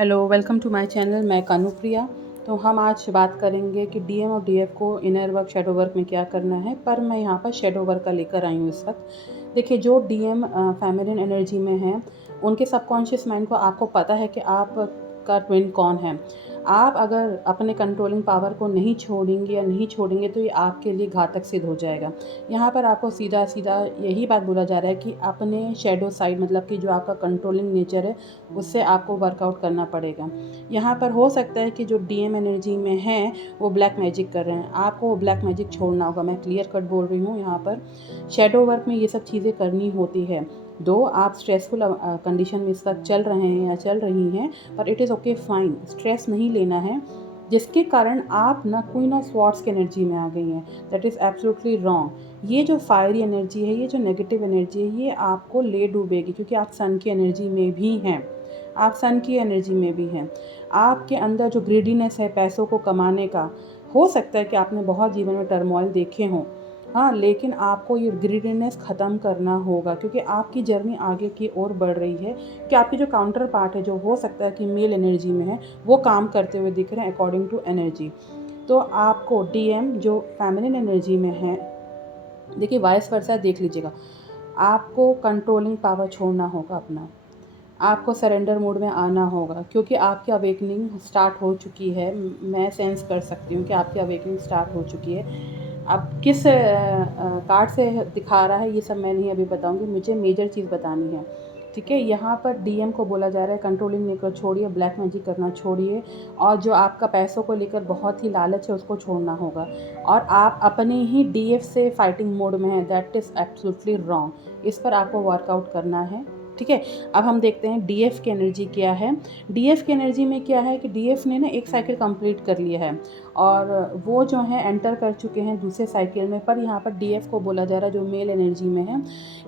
Hello, welcome to my channel. मैं कानुप्रिया। तो हम आज बात करेंगे कि डीएम और डीएफ को इनर वर्क, शैडो वर्क में क्या करना है। पर मैं यहाँ पर शैडो वर्क का लेकर आई हूँ इस वक्त। देखिए, जो डीएम फेमिनिन एनर्जी में है, उनके सबकॉन्शियस माइंड को आपको पता है कि आप का ट्विन कौन है। आप अगर अपने कंट्रोलिंग पावर को नहीं छोड़ेंगे या नहीं छोड़ेंगे तो ये आपके लिए घातक सिद्ध हो जाएगा। यहाँ पर आपको सीधा सीधा यही बात बोला जा रहा है कि अपने शैडो साइड, मतलब कि जो आपका कंट्रोलिंग नेचर है, उससे आपको वर्कआउट करना पड़ेगा। यहाँ पर हो सकता है कि जो डीएम एनर्जी में हैं वो ब्लैक मैजिक कर रहे हैं, आपको वो ब्लैक मैजिक छोड़ना होगा। मैं क्लियर कट बोल रही हूँ। यहाँ पर शैडो वर्क में ये सब चीज़ें करनी होती है। दो आप स्ट्रेसफुल कंडीशन में इस वक्त चल रहे हैं या चल रही हैं, पर it is okay, fine. Stress नहीं लेना है, जिसके कारण आप ना क्वीन ऑफ स्वॉर्ड्स की एनर्जी में आ गई हैं। That is absolutely wrong. ये जो फायरी एनर्जी है, ये जो नेगेटिव एनर्जी है, ये आपको ले डूबेगी, क्योंकि आप सन की एनर्जी में भी हैं। आप सन की एनर्जी में भी हैं। आपके अंदर जो ग्रीडीनेस है पैसों को कमाने का, हो सकता है कि आपने बहुत जीवन में टर्मोइल देखे हों, हाँ, लेकिन आपको ये ग्रीडीनेस ख़त्म करना होगा, क्योंकि आपकी जर्नी आगे की ओर बढ़ रही है। कि आपकी जो काउंटर पार्ट है, जो हो सकता है कि मेल एनर्जी में है, वो काम करते हुए दिख रहे हैं अकॉर्डिंग टू एनर्जी। तो आपको डीएम जो फेमिनिन एनर्जी में है, देखिए वाइस वर्सा देख लीजिएगा, आपको कंट्रोलिंग पावर छोड़ना होगा अपना। आपको सरेंडर मोड में आना होगा, क्योंकि आपकी अवेकनिंग स्टार्ट हो चुकी है। मैं सेंस कर सकती हूँ कि आपकी अवेकनिंग स्टार्ट हो चुकी है। अब किस कार्ड से दिखा रहा है ये सब मैं नहीं अभी बताऊँगी, मुझे मेजर चीज़ बतानी है। ठीक है, यहाँ पर डीएम को बोला जा रहा है कंट्रोलिंग लेकर छोड़िए, ब्लैक मैजिक करना छोड़िए, और जो आपका पैसों को लेकर बहुत ही लालच है उसको छोड़ना होगा। और आप अपने ही डीएफ से फाइटिंग मोड में हैं। That is absolutely wrong. इस पर आपको वर्कआउट करना है। ठीक है, अब हम देखते हैं डीएफ की एनर्जी क्या है। डीएफ की एनर्जी में क्या है कि डीएफ ने ना एक साइकिल कंप्लीट कर लिया है, और वो जो है एंटर कर चुके हैं दूसरे साइकिल में। पर यहाँ पर डीएफ को बोला जा रहा है, जो मेल एनर्जी में है,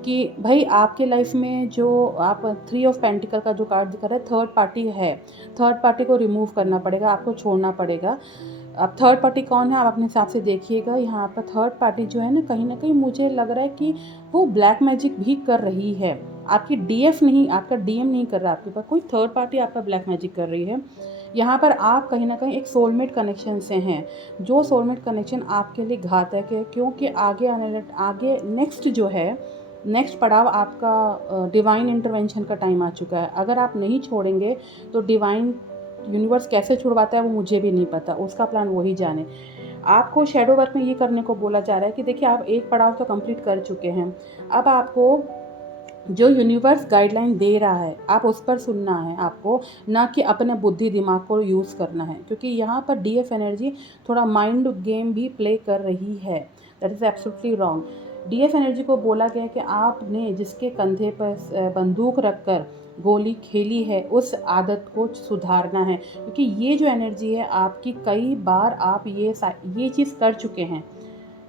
कि भाई आपके लाइफ में जो आप 3 ऑफ पेंटिकल का जो कार्ड दिखा रहा है, थर्ड पार्टी है। थर्ड पार्टी को रिमूव करना पड़ेगा, आपको छोड़ना पड़ेगा। अब थर्ड पार्टी कौन है, आप अपने हिसाब से देखिएगा। यहाँ पर थर्ड पार्टी जो है ना कहीं मुझे लग रहा है कि वो ब्लैक मैजिक भी कर रही है। आपकी डीएफ नहीं, आपका डीएम नहीं कर रहा, आपके पास कोई थर्ड पार्टी आपका ब्लैक मैजिक कर रही है। यहाँ पर आप कहीं ना कहीं एक सोलमेट कनेक्शन से हैं, जो सोलमेट कनेक्शन आपके लिए घातक है, क्योंकि आगे नेक्स्ट जो है, नेक्स्ट पड़ाव आपका डिवाइन इंटरवेंशन का टाइम आ चुका है। अगर आप नहीं छोड़ेंगे तो डिवाइन यूनिवर्स कैसे छुड़वाता है वो मुझे भी नहीं पता, उसका प्लान वही जाने। आपको शैडो वर्क में ये करने को बोला जा रहा है कि देखिए, आप एक पड़ाव तो कंप्लीट कर चुके हैं। अब आपको जो यूनिवर्स गाइडलाइन दे रहा है, आप उस पर सुनना है आपको, ना कि अपने बुद्धि दिमाग को यूज़ करना है, क्योंकि यहाँ पर डीएफ एनर्जी थोड़ा माइंड गेम भी प्ले कर रही है। That is absolutely wrong. DF energy को बोला गया कि आपने जिसके कंधे पर बंदूक रखकर गोली खेली है, उस आदत को सुधारना है, क्योंकि ये जो एनर्जी है आपकी, कई बार आप ये चीज़ कर चुके हैं,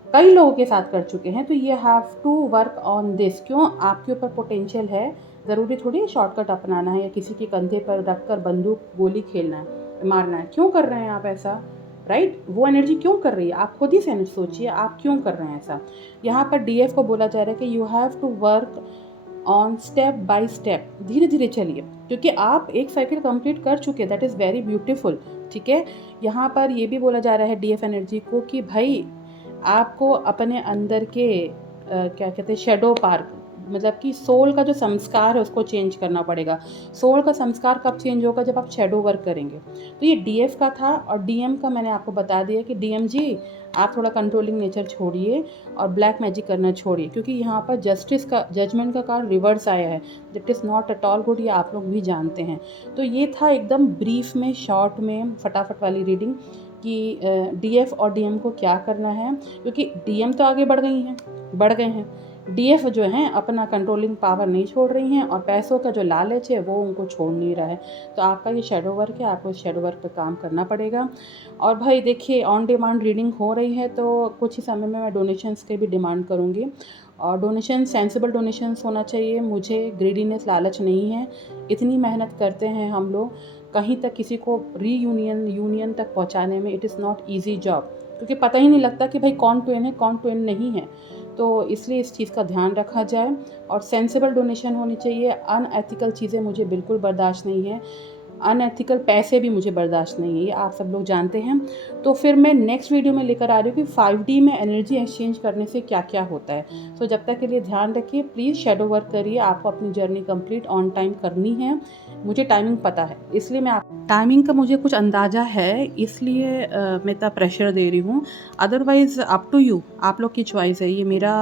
कई लोगों के साथ कर चुके हैं। तो ये have to work on this. क्यों, आपके ऊपर पोटेंशियल है, ज़रूरी थोड़ी है शॉर्टकट अपनाना है या किसी के कंधे पर रखकर बंदूक गोली खेलना है, मारना है। क्यों कर रहे हैं आप ऐसा, राइट? वो एनर्जी क्यों कर रही है, आप खुद ही से सोचिए, आप क्यों कर रहे हैं ऐसा। यहाँ पर डीएफ को बोला जा रहा है कि you have to work on step by step, धीरे धीरे चलिए, क्योंकि आप एक साइकिल कंप्लीट कर चुके हैं। That is very beautiful. ठीक है, यहाँ पर ये भी बोला जा रहा है डीएफ एनर्जी को कि भाई आपको अपने अंदर के क्या कहते हैं, शैडो पार्क, मतलब कि सोल का जो संस्कार है उसको चेंज करना पड़ेगा। सोल का संस्कार कब चेंज होगा, जब आप शैडो वर्क करेंगे। तो ये डीएफ का था, और डीएम का मैंने आपको बता दिया कि डीएम जी, आप थोड़ा कंट्रोलिंग नेचर छोड़िए और ब्लैक मैजिक करना छोड़िए, क्योंकि यहाँ पर जस्टिस का, जजमेंट का कार्ड रिवर्स आया है। That is not at all good, ये आप लोग भी जानते हैं। तो ये था एकदम ब्रीफ में, शॉर्ट में, फटाफट वाली रीडिंग कि डीएफ और डीएम को क्या करना है, क्योंकि डीएम तो आगे बढ़ गए हैं। डीएफ जो हैं अपना कंट्रोलिंग पावर नहीं छोड़ रही हैं, और पैसों का जो लालच है वो उनको छोड़ नहीं रहा है। तो आपका ये शैडो वर्क है, आपको इस शैडो वर्क पर काम करना पड़ेगा। और भाई देखिए, ऑन डिमांड रीडिंग हो रही है, तो कुछ ही समय में मैं डोनेशंस के भी डिमांड करूँगी, और डोनेशन सेंसिबल डोनेशंस होना चाहिए। मुझे ग्रीडीनेस, लालच नहीं है। इतनी मेहनत करते हैं हम लोग, कहीं तक किसी को यूनियन तक पहुंचाने में it is not easy job, क्योंकि पता ही नहीं लगता कि भाई कौन ट्विन है, कौन ट्विन नहीं है। तो इसलिए इस चीज़ का ध्यान रखा जाए, और सेंसिबल डोनेशन होनी चाहिए। अनएथिकल चीज़ें मुझे बिल्कुल बर्दाश्त नहीं है। अनएथिकल पैसे भी मुझे बर्दाश्त नहीं है, ये आप सब लोग जानते हैं। तो फिर मैं नेक्स्ट वीडियो में लेकर आ रही हूँ कि 5D में एनर्जी एक्सचेंज करने से क्या क्या होता है। सो जब तक के लिए ध्यान रखिए, प्लीज़ शैडो वर्क करिए, आपको अपनी जर्नी कंप्लीट ऑन टाइम करनी है। मुझे टाइमिंग पता है, इसलिए मैं टाइमिंग का मुझे कुछ अंदाज़ा है, इसलिए मैं इतना प्रेशर दे रही हूँ। अदरवाइज़ अप टू यू, आप लोग की चॉइस है। ये मेरा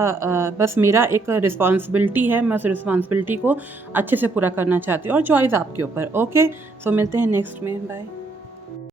बस मेरा एक रिस्पॉन्सिबिलिटी है, मैं उस रिस्पॉन्सिबिलिटी को अच्छे से पूरा करना चाहती हूँ और चॉइस आपके ऊपर। ओके, सो मिलते हैं नेक्स्ट में, बाय।